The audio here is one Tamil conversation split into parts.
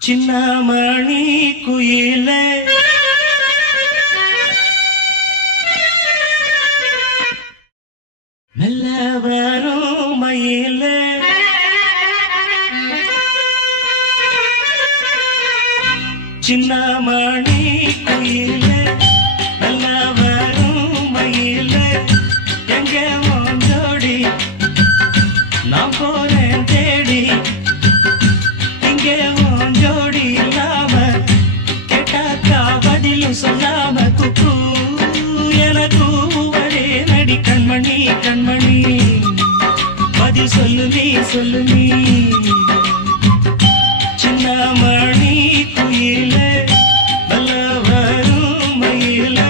சின்னமணி குயிலே மெல்ல வரும் மயிலே சின்னமணி குயிலே மெல்ல வரும் மயிலே எங்க மோஞ்சோடி நான் போறேன் தேடி இங்கே மோஞ்சோடி இல்லாம கேட்டாக்கா பதிலும் சொல்லாம குக்கு எனக்கு ஒரே நடி கண்மணி கண்மணி பதில் சொல்லு நீ சின்னமணி குயிலே நல்ல வரும் மயிலே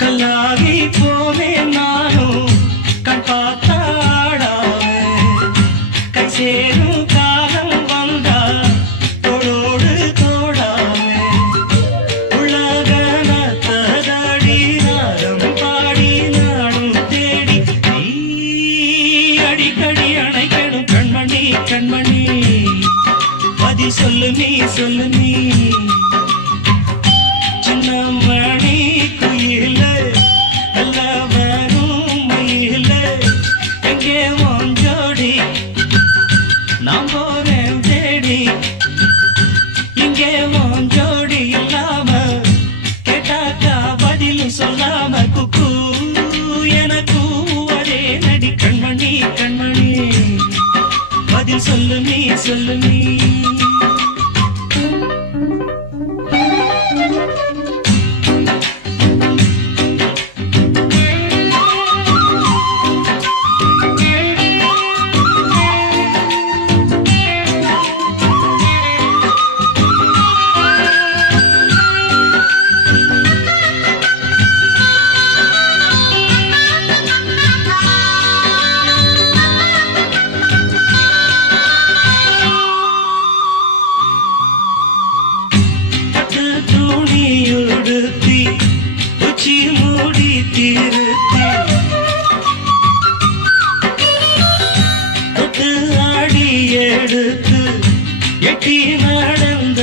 கல்லாகி போனேன் நானும் கண் பார்த்தாடாவே கை சேரும் காலம் வந்தா தோளோடு தோடாவே உலகனத்ததடி நாதம் பாடி நாடும் தேடி நீ அடிக்கடி அணைக்கணும் கண்மணி கண்மணி பதி சொல்லு நீ சின்னமணி குயிலே நல்ல வரும் மயிலே எங்கே மோஞ்சோடி நான் போறேன் தேடி இங்கே மோஞ்சோடி இல்லாம கேட்டாக்கா பதிலும் சொல்லாம குக்கு எனக்கு ஒரே நடி கண்மணி கண்மணி பதில் சொல்லு நீ துணியுடுத்தி உச்சி மூடி திருத்தி தொட்டு ஆடி எடுத்து எட்டி நடந்த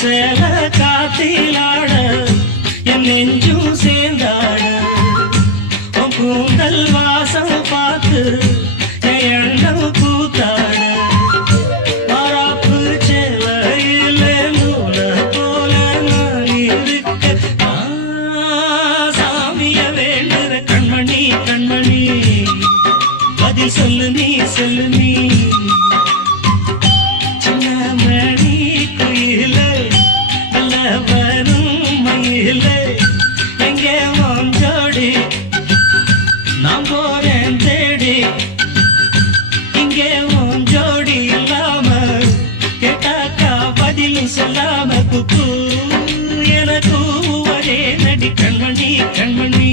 சேல காத்திலாட என் நெஞ்சும் சேர்ந்தாட கூந்தல் வாசம் பார்த்து எண்ணம் கூத்தாட கண்மணி பதில் சொல்லு நீ சின்னமணி குயிலே நல்ல வரும் மயிலே எங்கே மோஞ்சோடி நான் போறேன் தேடி இங்கே மோஞ்சோடி இல்லாம கேட்டாக்கா பதிலும் சொல்லாம குக்கு எனக்கு ஒரே நடி கண்மணி கண்மணி